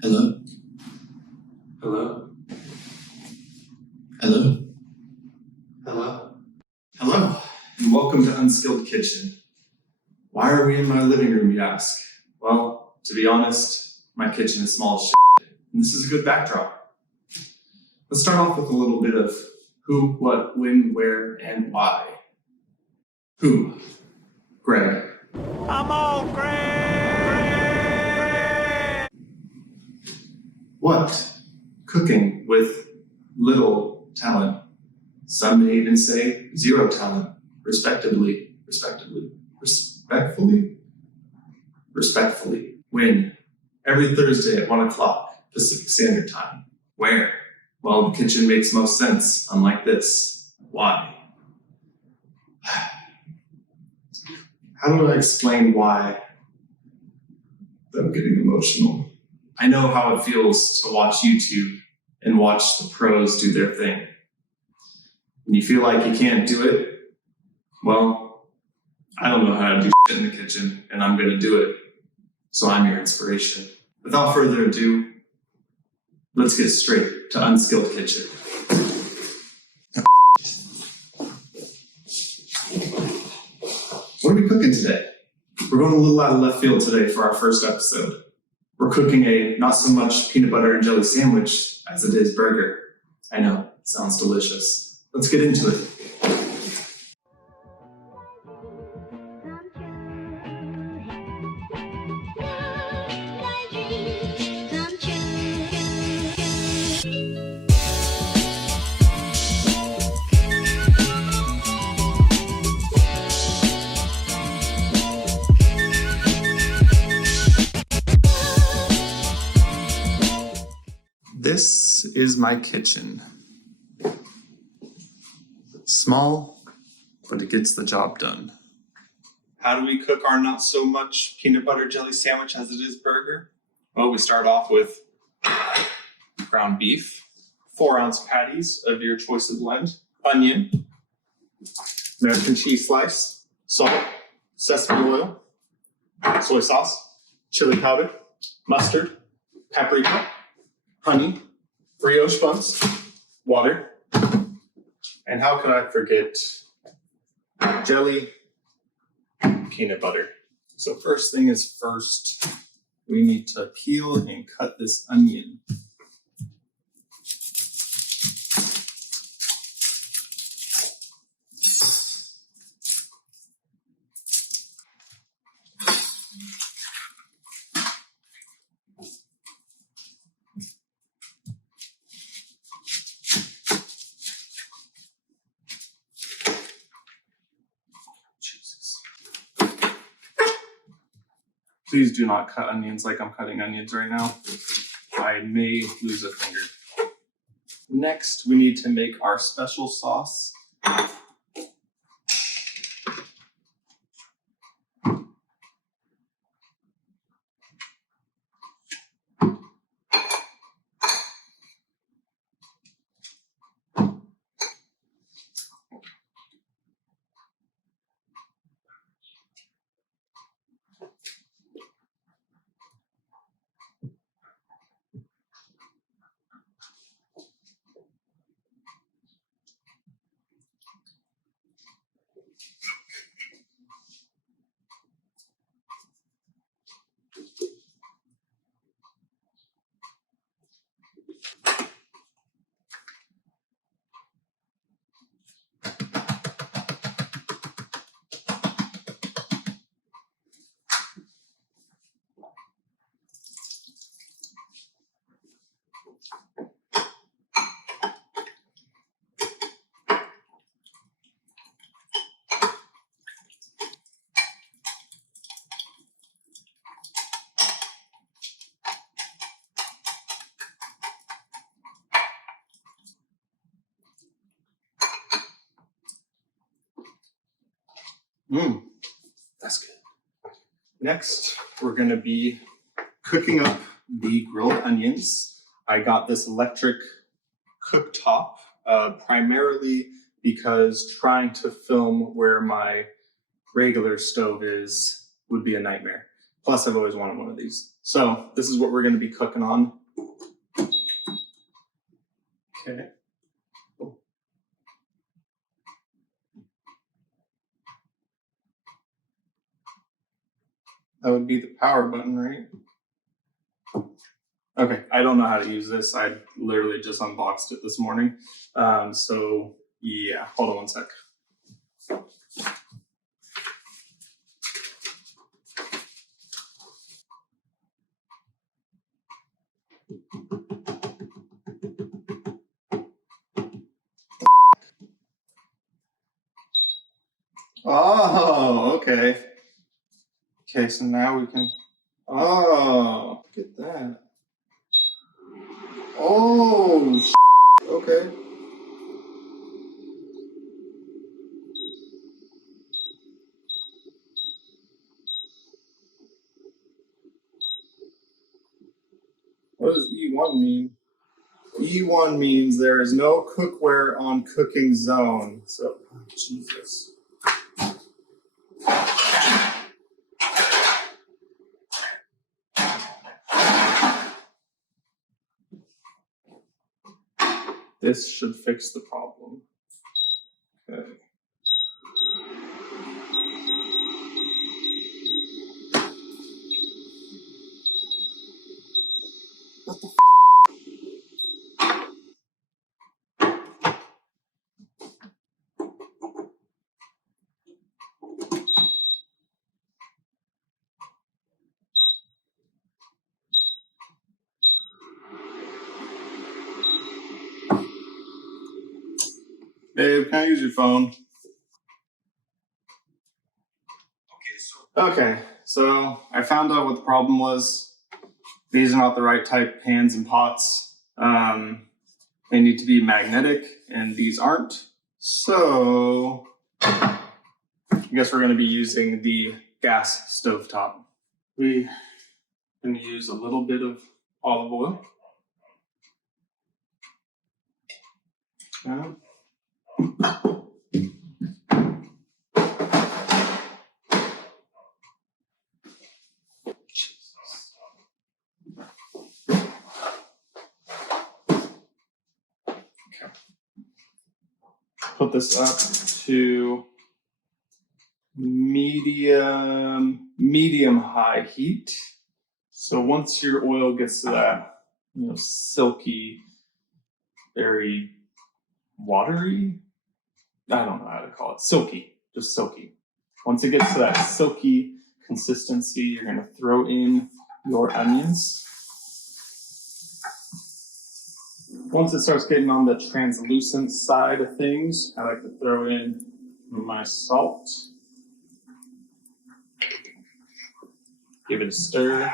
Hello? Hello? Hello? Hello? Hello, and welcome to Unskilled Kitchen. Why are we in my living room, you ask? Well, to be honest, my kitchen is small as shit, and this is a good backdrop. Let's start off with a little bit of who, what, when, where, and why. Who? Greg. I'm on Greg! What? Cooking with little talent. Some may even say zero talent, respectfully. When? Every Thursday at 1 o'clock Pacific Standard Time. Where? Well, the kitchen makes most sense, unlike this. Why? How do I explain why I'm getting emotional? I know how it feels to watch YouTube and watch the pros do their thing. When you feel like you can't do it, well, I don't know how to do shit in the kitchen, and I'm going to do it. So I'm your inspiration. Without further ado, let's get straight to Unskilled Kitchen. What are we cooking today? We're going a little out of left field today for our first episode. We're cooking a not so much peanut butter and jelly sandwich as it is burger. I know, it sounds delicious. Let's get into it. This is my kitchen. Small, but it gets the job done. How do we cook our not so much peanut butter jelly sandwich as it is burger? Well, we start off with ground beef, 4-ounce patties of your choice of blend, onion, American cheese slice, salt, sesame oil, soy sauce, chili powder, mustard, paprika, honey, brioche buns, water, and how could I forget jelly, peanut butter. So first thing is first, we need to peel and cut this onion. Please do not cut onions like I'm cutting onions right now. I may lose a finger. Next, we need to make our special sauce. That's good. Next, we're going to be cooking up the grilled onions. I got this electric cooktop primarily because trying to film where my regular stove is would be a nightmare. Plus, I've always wanted one of these. So this is what we're going to be cooking on. Okay. That would be the power button, right? Okay, I don't know how to use this. I literally just unboxed it this morning. So yeah, hold on one sec. Oh, okay. Okay, so now we can, oh, look at that. Oh, okay. What does E1 mean? E1 means there is no cookware on cooking zone. So, oh, Jesus. This should fix the problem. Okay. Babe, can I use your phone? Okay, so I found out what the problem was. These are not the right type pans and pots. They need to be magnetic, and these aren't. So I guess we're going to be using the gas stovetop. We're going to use a little bit of olive oil. Okay. Put this up to medium high heat. So once your oil gets to that, silky, very watery, I don't know how to call it, silky, just silky. Once it gets to that silky consistency, you're going to throw in your onions. Once it starts getting on the translucent side of things, I like to throw in my salt. Give it a stir.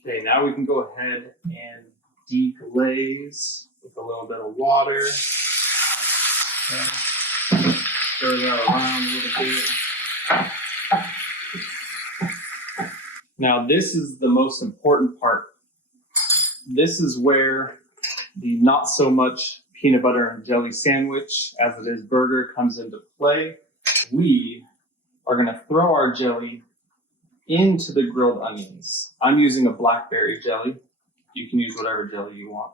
Okay, now we can go ahead and deglaze with a little bit of water. Okay. Stir that around a little bit. Now this is the most important part. This is where the not so much peanut butter and jelly sandwich as it is burger comes into play. We are going to throw our jelly into the grilled onions. I'm using a blackberry jelly. You can use whatever jelly you want.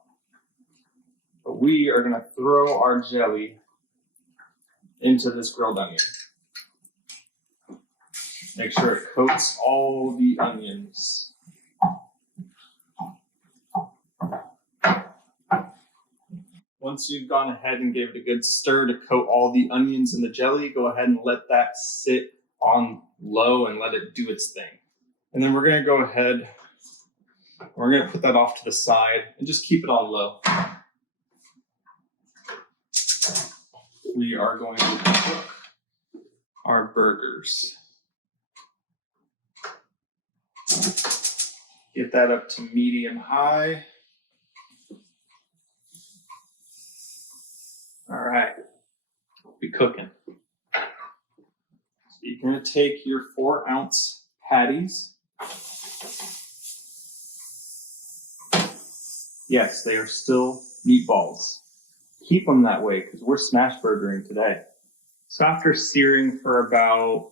But we are going to throw our jelly into this grilled onion. Make sure it coats all the onions. Once you've gone ahead and gave it a good stir to coat all the onions in the jelly, go ahead and let that sit on low and let it do its thing. And then we're going to go ahead, we're going to put that off to the side and just keep it on low. We are going to cook our burgers. Get that up to medium high. All right, we'll be cooking. So you're going to take your 4-ounce patties. Yes, they are still meatballs. Keep them that way because we're smash burgering today. So after searing for about,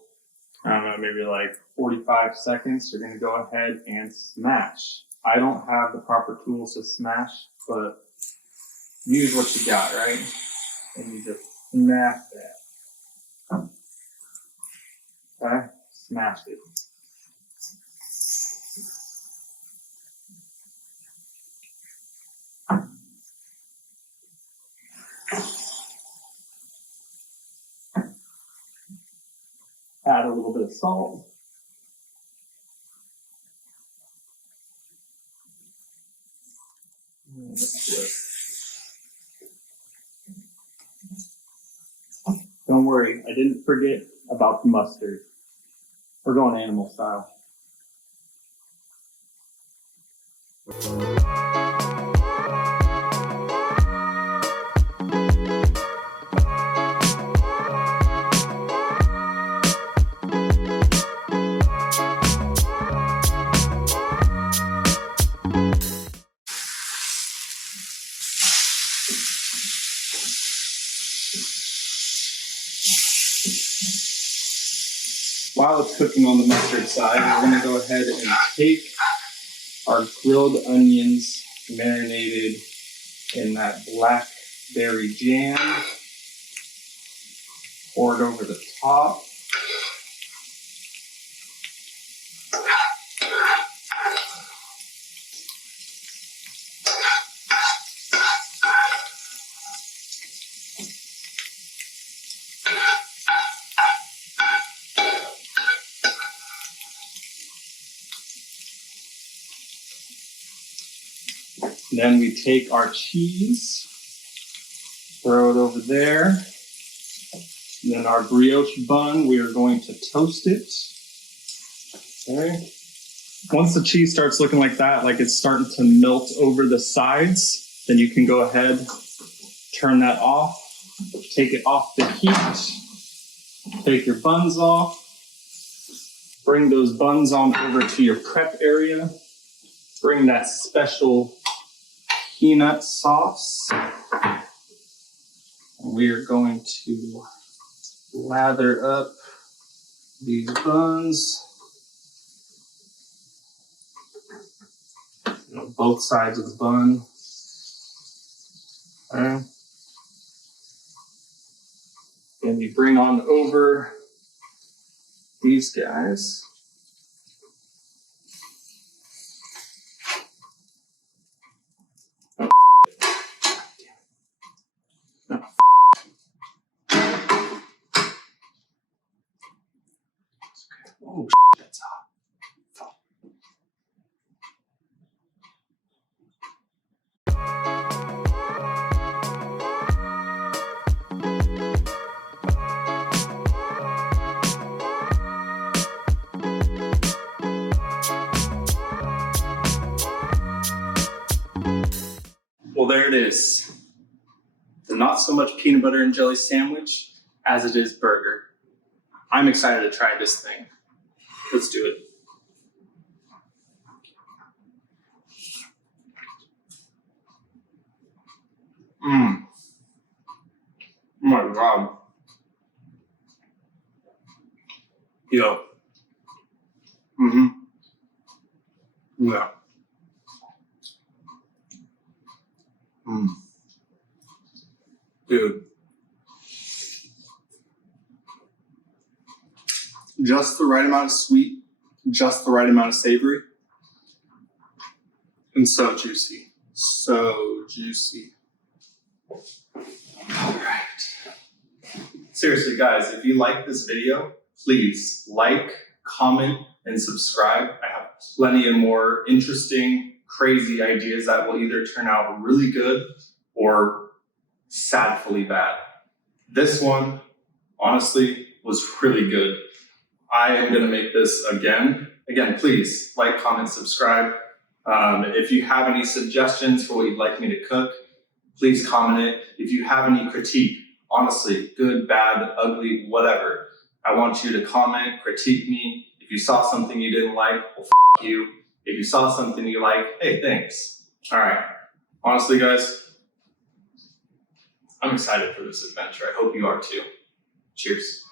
I don't know, maybe like 45 seconds, you're going to go ahead and smash. I don't have the proper tools to smash, but use what you got, right? And you just smash that. Okay? Smash it. Add a little bit of salt. Don't worry, I didn't forget about the mustard. We're going animal style. While it's cooking on the mustard side, we're going to go ahead and take our grilled onions marinated in that blackberry jam, pour it over the top. Then we take our cheese, throw it over there. And then our brioche bun, we are going to toast it. Okay. Once the cheese starts looking like that, like it's starting to melt over the sides, then you can go ahead, turn that off, take it off the heat, take your buns off, bring those buns on over to your prep area, bring that special peanut sauce. We're going to lather up these buns, both sides of the bun. Okay. And you bring on over these guys. Oh, that's hot. Well, there it is. The not so much peanut butter and jelly sandwich as it is burger. I'm excited to try this thing. Let's do it. Oh my God. Yo. Yeah. Dude. Just the right amount of sweet, just the right amount of savory, and so juicy. So juicy. All right. Seriously, guys, if you like this video, please like, comment, and subscribe. I have plenty of more interesting, crazy ideas that will either turn out really good or sadfully bad. This one, honestly, was really good. I am gonna make this again. Again, please like, comment, subscribe. If you have any suggestions for what you'd like me to cook, please comment it. If you have any critique, honestly, good, bad, ugly, whatever, I want you to comment, critique me. If you saw something you didn't like, well, f you. If you saw something you like, hey, thanks. All right. Honestly, guys, I'm excited for this adventure. I hope you are too. Cheers.